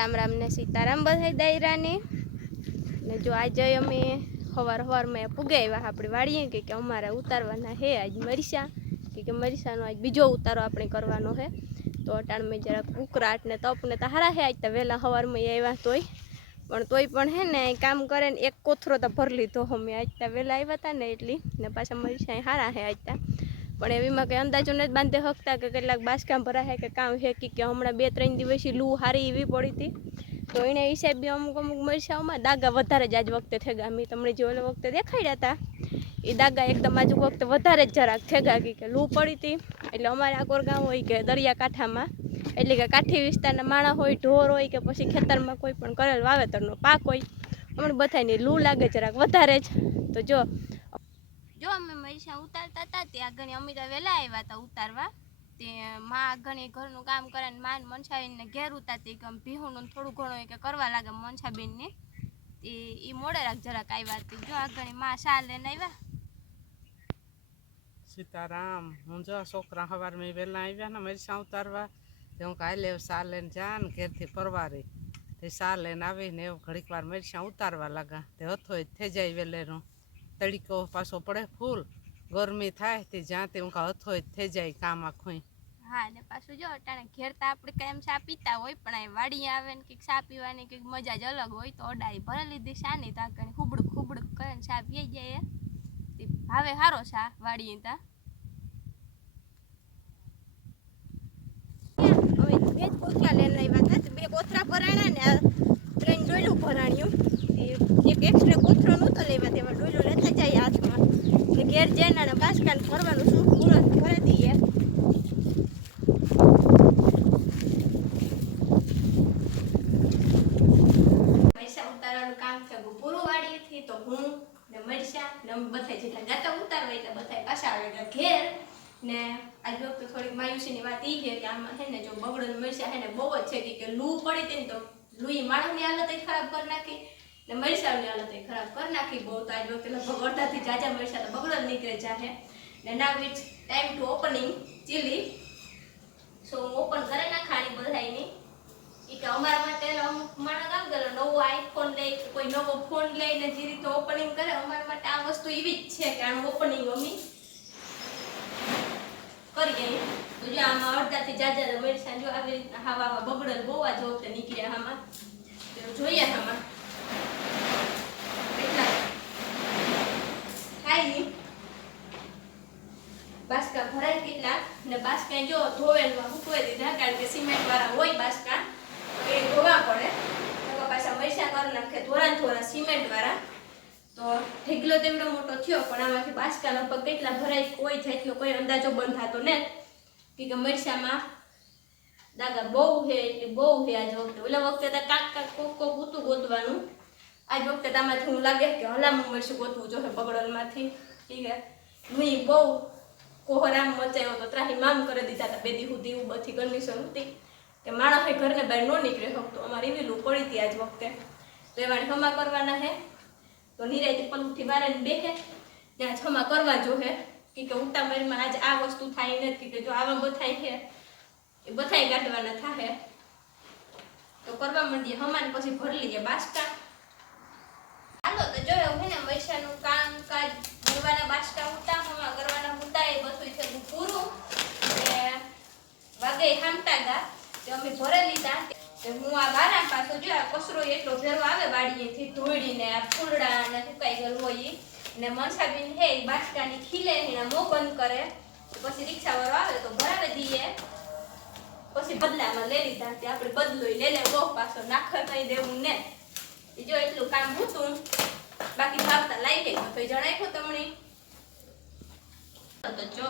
રામ રામ ને સીતારામ બધાય દાયરાને. ને જો આજે અમે સવાર સવારમાં પુગાવ્યા આપણે વાળીએ કે કે અમારે ઉતારવાના હે આજ મરીસા કે કે મરીસાનો આજ બીજો ઉતારો આપણે કરવાનો હે. તો અટાણ મેં જરાક ઉકરાટ ને તપ ને તો હારા હે આજ તો વહેલા સવારમાં આવ્યા તોય. પણ તોય પણ હે ને કામ કરે ને એક કોથરો તો ભરી લીધો અમે. આજ ત્યાં વહેલા આવ્યા હતા ને એટલી. ને પાછા મરીસા સારા હે આજ ત્યાં પણ એવીમાં કંઈ અંદાજો નથી બાંધે હકતા કે કેટલાક બાસકામ ભરાશે કે કામ હેકી કે હમણાં બે ત્રણ દિવસથી લૂ હારી એવી પડી હતી. તો એને હિસાબે અમુક અમુક મરસાઓમાં દાગા વધારે જ આજ વખતે થેગા. મેં તમને જે વખતે દેખાડ્યા હતા, એ દાગા એકદમ આજુ વખતે વધારે જ જરાક થેગા કે લૂ પડી હતી. એટલે અમારે આકોર ગામ હોય કે દરિયાકાંઠામાં, એટલે કે કાઠી વિસ્તારના માણસ હોય, ઢોર હોય કે પછી ખેતરમાં કોઈ પણ કરેલ વાવેતરનો પાક હોય હમણાં બધાને લૂ લાગે જરાક વધારે જ. તો જો જો અમે મરીસા ઉતારતા હતા, તે આગળ અમે તો વહેલા આવ્યા હતા ઉતારવા. તે માં આગળ ઘરનું કામ કરે ને માન મનસાબેનને ઘેર ઉતારતી કે ભીહુનું થોડું ઘણું કે કરવા લાગે મનસાબેનને. એ એ મોડે રાખ જરાક આવ્યા હતી. જો આગળમાં શા લઈને આવ્યા. સીતારામ, હું જો છોકરા સવાર મેં વહેલા આવ્યા ને મારી સાં ઉતારવા, તે હું કાલે સા લઈને જા ને ઘેરથી પરવારી. તે સા લઈને આવીને એવું ઘડીક વાર મારી સાં ઉતારવા લાગા તે હથો થઈ જાય વેલેનો. તડીકો પાછો પડે ફૂલ ગરમી થાય તે જ્યાં તે હું હથો થઈ જાય કામ આખું હા ને પાછું જો અટાણે ઘેર તો આપણે કાયમ ચા પીતા હોય પણ એ વાડી આવે ને કંઈક ચા પીવાની કંઈક મજા જ અલગ હોય તો અડાઈ ભરે લીધી શા નહીં તો આગળ હુબડુક હુબડુક કરે ને ચા પી જાય તે ભાવે સારો સા વાડીએ તા. હવે બે કોથરા કોથળા લઈને આવ્યા હતા બે કોથળા ભરાણા ને આ ત્રણ જોયેલું ભરાણ્યું. એક એક્સ્ટ્રા કોથળો નહોતો લેવા તેમાં ડોયલું લેતા જાય હાથમાં ને અને બાસકાને ભરવાનું શું? પૂરો ભરી દઈએ ઉતારવાનું કામ છે. પૂરું વાડીએથી તો હું ને મરસા ને બધા જેટલા ગાતા ઉતારવા એટલે ઘેર. ને આજ વખતે થોડીક માયુસીની વાત છે કે આમાં છે ને જો બગડો ને મરસા છે ને બહુ જ છે કે- લૂ પડી હતી ને તો લૂઈ માણસની હાલત ખરાબ કરી નાખી. ને મરસાની હાલત ખરાબ કરી નાખી બહુ તો વખતે લગભગ અડધાથી જાજા મરસા તો બગડો નીકળે જાહે. ને ના it's time to opening chilli so હું ઓપન કરે નાખાણી બધાયની. ઈ કે અમારા માટે અમુક માણસ આમ કરે નવો આઈફોન લે કોઈ નવો ફોન લઈને જે રીતે ઓપનિંગ કરે, અમારા માટે આ વસ્તુ એવી જ છે કે આનું ઓપનિંગ અમે કરીએ. તો જો આમાં અડધાથી જાજા મરસા જો આવી રીતના હાવા બગડેલ બહુ જો વખતે નીકળ્યા આમાં જોઈએ આમાં કેટલા થાય નહીં બાસકા ભરાય કેટલા જો ધોવેલમાં મૂકવાઈ દીધા, કારણ કે સિમેન્ટ વાળા હોય બાસકા એ ધોવા પડે. તો પાછા મરસા કરી નાખે, ધોરા ધોરા સિમેન્ટ વાળા. તો ઢીગલો તેમનો મોટો થયો, પણ આમાંથી બાસકા લગભગ કેટલા ભરાય, કોઈ જાતનો કોઈ અંદાજો બંધ થતો ને કે મરસામાં દાગા બહુ હે એટલે બહુ હે આજ વખતે. ઓલા વખતે તો કાક કાક, કોક કોક ઉતું ગોતવાનું. આજ વખતે તામાંથી હું લાગે કે હલામું મરશું ગોતવું જોઈએ બગડલમાંથી. ઠીક હે હું બહુ કોહરામ મચાયો તો ત્રાહી મામ કરી દીધા હતા. બે દી સુધી એવું બધી કન્ડિશન હતી કે માણસ એ ઘરને બહાર ન નીકળી શકતો અમારે એવી લૂ પડી હતી આજ વખતે. તો એવાને ક્ષમા કરવાના હે. તો નિરાય ઉઠી બારે બેહે. ત્યાં ક્ષમા કરવા જોહે. કે કે ઉતામળમાં આજ આ વસ્તુ થાય નથી કે જો આવા બથાય છે એ બથાઈ કાઢવાના થાય તો કરવા માંડીએ હમાને પછી ભરી લઈએ બાસકા હાલો તો જો એવું હે ને મૈસાનું કામ કાજ ભરવાના બાસકા ઉતા હમા કરવાના ઉતા એ બધું થયું પૂરું ને વાગે હામતા હતા તે અમે ભરે લીધા. તે હું આ બારા પાછો જો આ કચરો એટલો ભેરો આવે વાડીએથી ધોળીને, આ ફૂલડા ને સુકાઈ ગયેલું હોય ને મનસાબીન હે બાસકાની ખીલે એના મો બંધ કરે. પછી રિક્ષાવાળો આવે તો ભરાવે દઈએ પછી બદલામાં લઈ લીધા તે આપણે બદલો લઈ લે, બહુ પાછો નાખે કઈ દેવું ને. જો એટલું કામ હતું. બાકી ભાવતા લાઈ ગઈ તો જણાવ્યું તમને. તો જો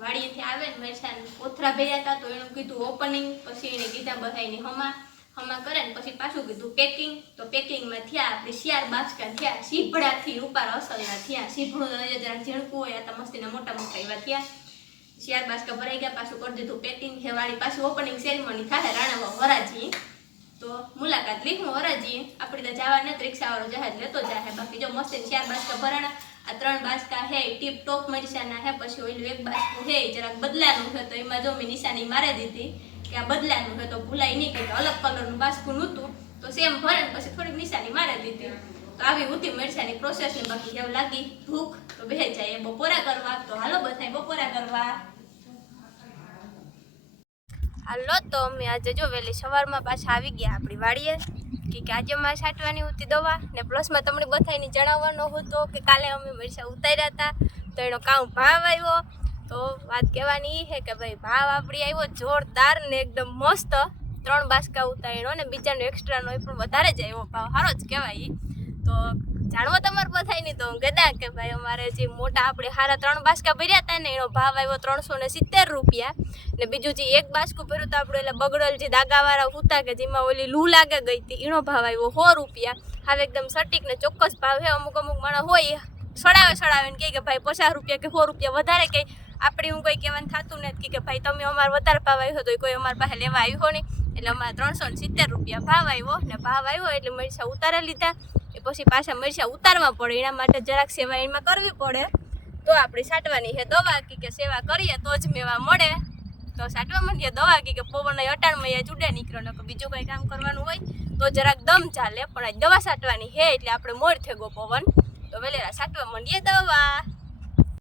વાડીએથી આવે ને મરસાન ઓથરા ભર્યા હતા તો એનું કીધું ઓપનિંગ પછી એને કીધા બધાયની હમા હમા કરે ને પછી પાછું કીધું પેકિંગ તો પેકિંગમાં થયા, આપણે શિયાર બાચકા થયા સીભડાથી ઉપર અસલના થયા. સીભડું તો જરાક ઝીણકું હોય, આ મસ્તી મસ્તીના મોટા મોટા એવા થયા. શિયાર બાચકા ભરાઈ ગયા, પાછું કરી દીધું પેકિંગ છે વાળી પાછું ઓપનિંગ સેરેમની થાય, રાણાવા વરાજી. તો મુલાકાત લીધું વરાજી. આપણે તો જવા નથી, રિક્ષાવાળો જહાજ લેતો જાહે બાકી જો મસ્તી શિયાર બાચકા ભરાણા આ ત્રણ બાસકા હે ટીપ ટોપ મરીસાના હે, પછી ઓલું એક બાસકું હે જરાક બદલાનું છે તો એમાં જો મેં નિશાની મારી દીધી કે આ બદલાનું છે તો ભૂલાય નહીં કે અલગ કલરનું બાસકું નહોતું. તો સેમ ભરે પછી થોડીક નિશાની મારી દીધી. તો આવી ઉતી મરચાની પ્રોસેસ ને બાકી જેવું લાગી? ભૂખ? તો બે જાય બપોરા કરવા. તો હાલો બધાય બપોરા કરવા. હાલો તો અમે આજે જો વહેલી સવારમાં પાછા આવી ગયા આપણી વાડીએ. કે આજે મારે છાંટવાની હતી દવા ને પ્લસમાં તમને બધાને જણાવવાનો હતો કે કાલે અમે મરચાં ઉતાર્યા હતા, તો એનો કાઉ ભાવ આવ્યો. તો વાત કહેવાની એ છે કે ભાઈ ભાવ આપણી આવ્યો જોરદાર ને એકદમ મસ્ત. ત્રણ બાસકા ઉતાર્યો ને બીજાનો એક્સ્ટ્રાનો એ પણ વધારે જ આવ્યો ભાવ. સારો જ કહેવાય. તો જાણવો તમારે તો હું કહેતા કે ભાઈ, અમારે જે મોટા આપણે હારા ત્રણ બાસકા ભર્યા હતા ને, એનો ભાવ આવ્યો ત્રણસો ને સિત્તેર રૂપિયા. ને બીજું જે એક બાસકું ભર્યું તો આપણે એટલે બગડેલ જે દાગાવાળા હતા કે જેમાં ઓલી લૂ લાગે ગઈ હતી એનો ભાવ આવ્યો સો રૂપિયા. હવે એકદમ સટીક ને ચોક્કસ ભાવ છે અમુક અમુક માણસ હોય સડાવે સડાવે ને કે ભાઈ, પચાસ રૂપિયા કે સો રૂપિયા વધારે કહે. આપણે હું કોઈ કહેવાનું થતું નથી કે ભાઈ, તમે અમારે વધારે ભાવ આવ્યો તો કોઈ અમારા પાસે લેવા આવ્યો નહીં. એટલે અમારે ત્રણસો ને સિત્તેર રૂપિયા ભાવ આવ્યો ને ભાવ આવ્યો એટલે મરચાં ઉતારા લીધા. એ પછી પાછા મરચા ઉતારવા પડે. એના માટે જરાક સેવા એમાં કરવી પડે. તો આપણે સાટવાની છે દવા કી સેવા કરીએ તો જ મેવા મળે. તો સાટવા માંડીએ દવા કી પવન અટાણમાં એ ચૂડે નીકળો ને બીજું કંઈ કામ કરવાનું હોય તો જરાક દમ ચાલે. પણ આ દવા છાંટવાની છે એટલે આપણે મોર થેગો પવન. તો વેલેરા સાટવા માંડીએ દવા.